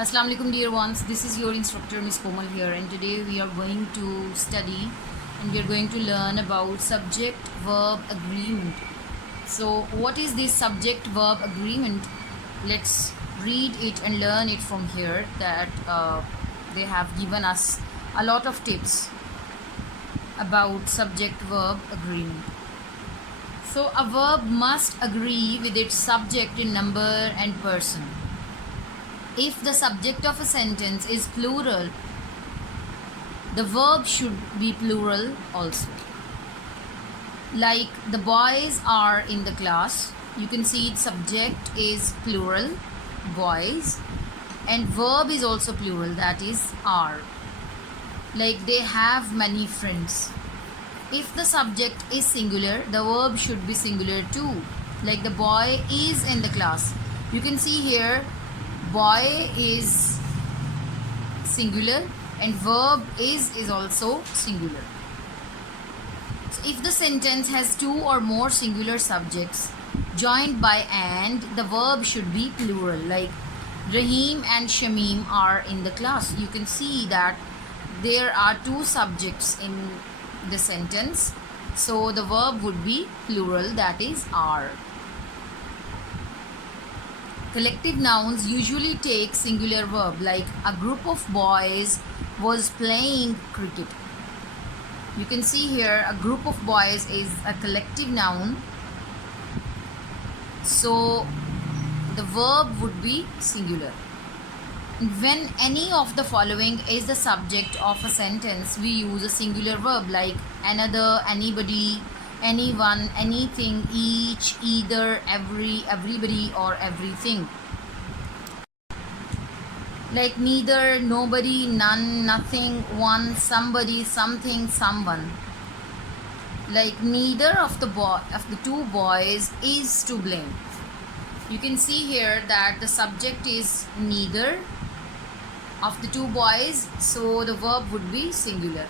Assalamu alaikum dear ones, this is your instructor Miss Komal here, and today we are going to study and we are going to learn about subject verb agreement. So what is this subject verb agreement? Let's read it and learn it from here that they have given us a lot of tips about subject verb agreement. So a verb must agree with its subject in number and person. If the subject of a sentence is plural, the verb should be plural also. Like the boys are in the class, you can see its subject is plural, boys, and verb is also plural, that is are. Like they have many friends. If the subject is singular, the verb should be singular too. Like the boy is in the class. You can see here boy is singular and verb is also singular. So if the sentence has two or more singular subjects joined by and, the verb should be plural. Like Rahim and Shamim are in the class. You can see that there are two subjects in the sentence, so the verb would be plural, that is are. Collective nouns usually take singular verb, like a group of boys was playing cricket. You can see here a group of boys is a collective noun, so the verb would be singular. When any of the following is the subject of a sentence, we use a singular verb like another, anybody, anyone, anything, each, either, every, everybody, or everything. Like neither, nobody, none, nothing, one, somebody, something, someone. Like neither of the two boys is to blame. You can see here that the subject is neither of the two boys, so the verb would be singular.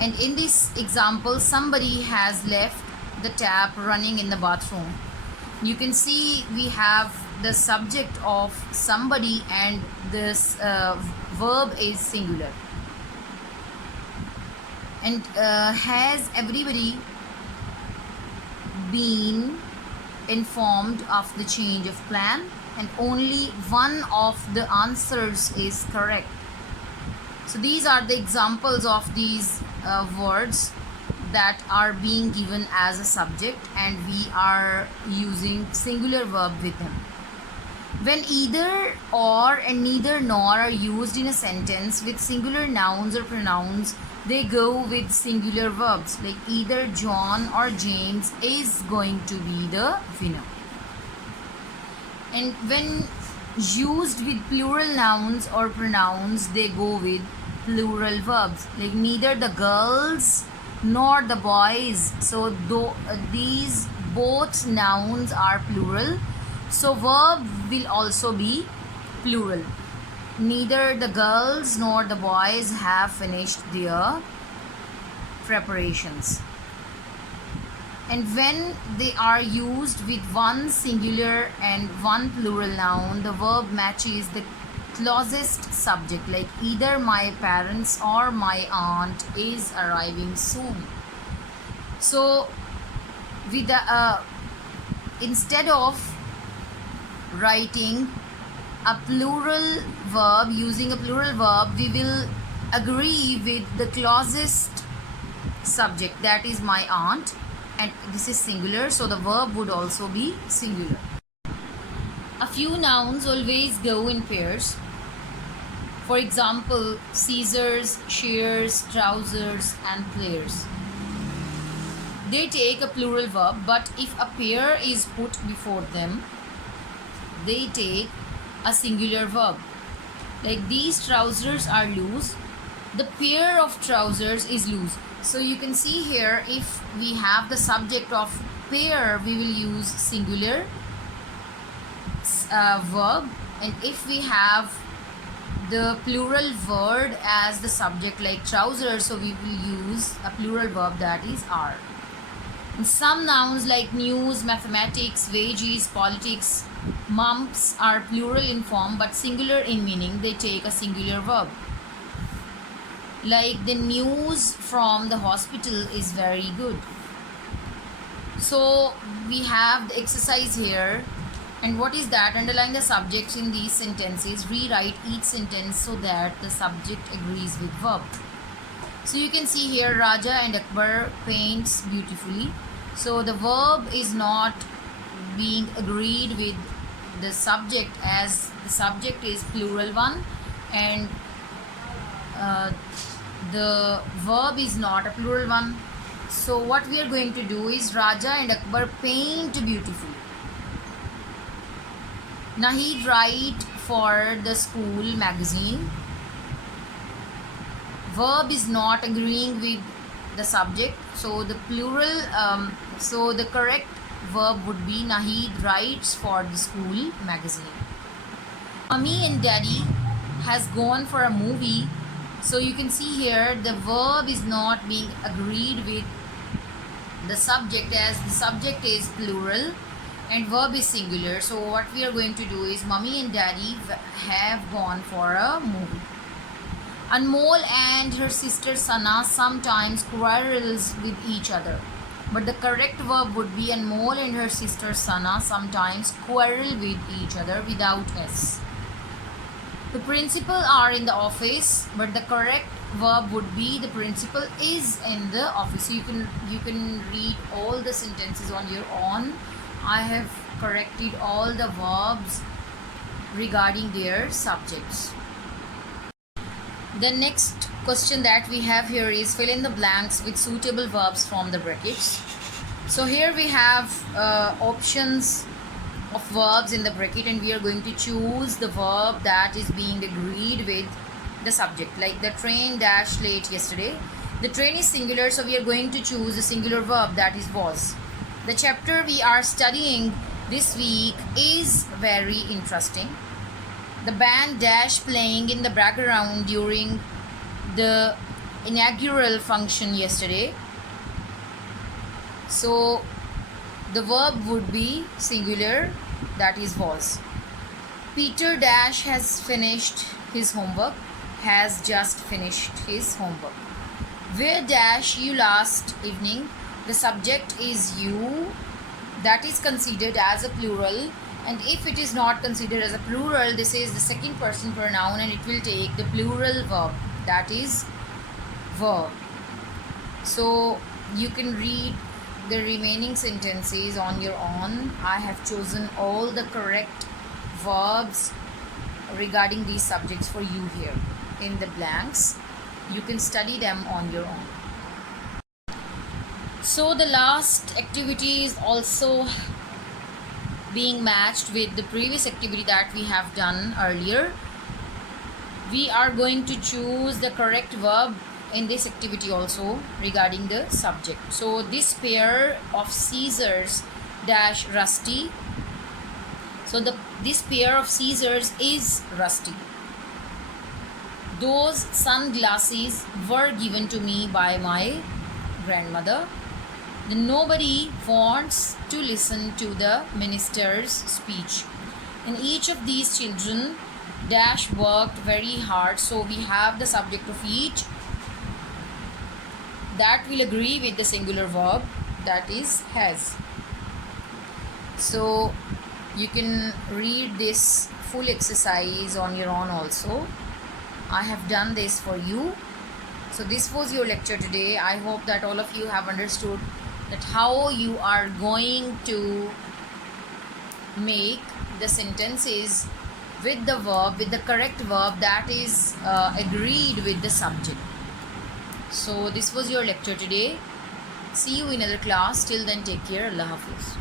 And in this example, somebody has left the tap running in the bathroom. You can see we have the subject of somebody and this verb is singular. And has everybody been informed of the change of plan? And only one of the answers is correct. So these are the examples of these words that are being given as a subject, and we are using singular verb with them. When either or and neither nor are used in a sentence with singular nouns or pronouns, they go with singular verbs. Like either John or James is going to be the winner. And when used with plural nouns or pronouns, they go with plural verbs. Like neither the girls nor the boys. So these both nouns are plural, so verb will also be plural. Neither the girls nor the boys have finished their preparations. And when they are used with one singular and one plural noun, the verb matches the closest subject, like either my parents or my aunt is arriving soon. So with the instead of writing a plural verb, using a plural verb, we will agree with the closest subject, that is my aunt, and this is singular, so the verb would also be singular. A few nouns always go in pairs. For example, scissors, shears, trousers, and players. They take a plural verb, but if a pair is put before them, they take a singular verb. Like these trousers are loose, the pair of trousers is loose. So you can see here, if we have the subject of pair, we will use singular verb, and if we have the plural word as the subject like trousers, so we will use a plural verb, that is are. And some nouns like news, mathematics, wages, politics, mumps are plural in form but singular in meaning. They take a singular verb. Like the news from the hospital is very good. So we have the exercise here. And what is that? Underline the subjects in these sentences. Rewrite each sentence so that the subject agrees with verb. So you can see here Raja and Akbar paints beautifully. So the verb is not being agreed with the subject, as the subject is plural one, and the verb is not a plural one. So what we are going to do is Raja and Akbar paint beautifully. Nahid write for the school magazine. Verb is not agreeing with the subject, so the plural, so the correct verb would be Nahid writes for the school magazine. Mummy and Daddy has gone for a movie. So you can see here the verb is not being agreed with the subject, as the subject is plural and verb is singular. So what we are going to do is Mummy and Daddy have gone for a movie. Anmol and her sister Sana sometimes quarrels with each other. But the correct verb would be Anmol and her sister Sana sometimes quarrel with each other without S. The principal are in the office, but the correct verb would be the principal is in the office. So you can read all the sentences on your own. I have corrected all the verbs regarding their subjects. The next question that we have here is fill in the blanks with suitable verbs from the brackets. So here we have options of verbs in the bracket, and we are going to choose the verb that is being agreed with the subject. Like the train dashed late yesterday. The train is singular, so we are going to choose the singular verb, that is was. The chapter we are studying this week is very interesting. The band dash playing in the background during the inaugural function yesterday. So the verb would be singular, that is was. Peter dash has finished his homework, has just finished his homework. Where dash you last evening? The subject is you, that is considered as a plural, and if it is not considered as a plural, this is the second person pronoun and it will take the plural verb, that is verb. So you can read the remaining sentences on your own. I have chosen all the correct verbs regarding these subjects for you here in the blanks. You can study them on your own. So the last activity is also being matched with the previous activity that we have done earlier. We are going to choose the correct verb in this activity also regarding the subject. So this pair of scissors dash rusty. So this pair of scissors is rusty. Those sunglasses were given to me by my grandmother. Nobody wants to listen to the minister's speech. And each of these children dash worked very hard. So we have the subject of each that will agree with the singular verb, that is has. So you can read this full exercise on your own also. I have done this for you. So this was your lecture today. I hope that all of you have understood that how you are going to make the sentences with the verb, with the correct verb that is agreed with the subject. So this was your lecture today. See you in another class. Till then, take care. Allah Hafiz.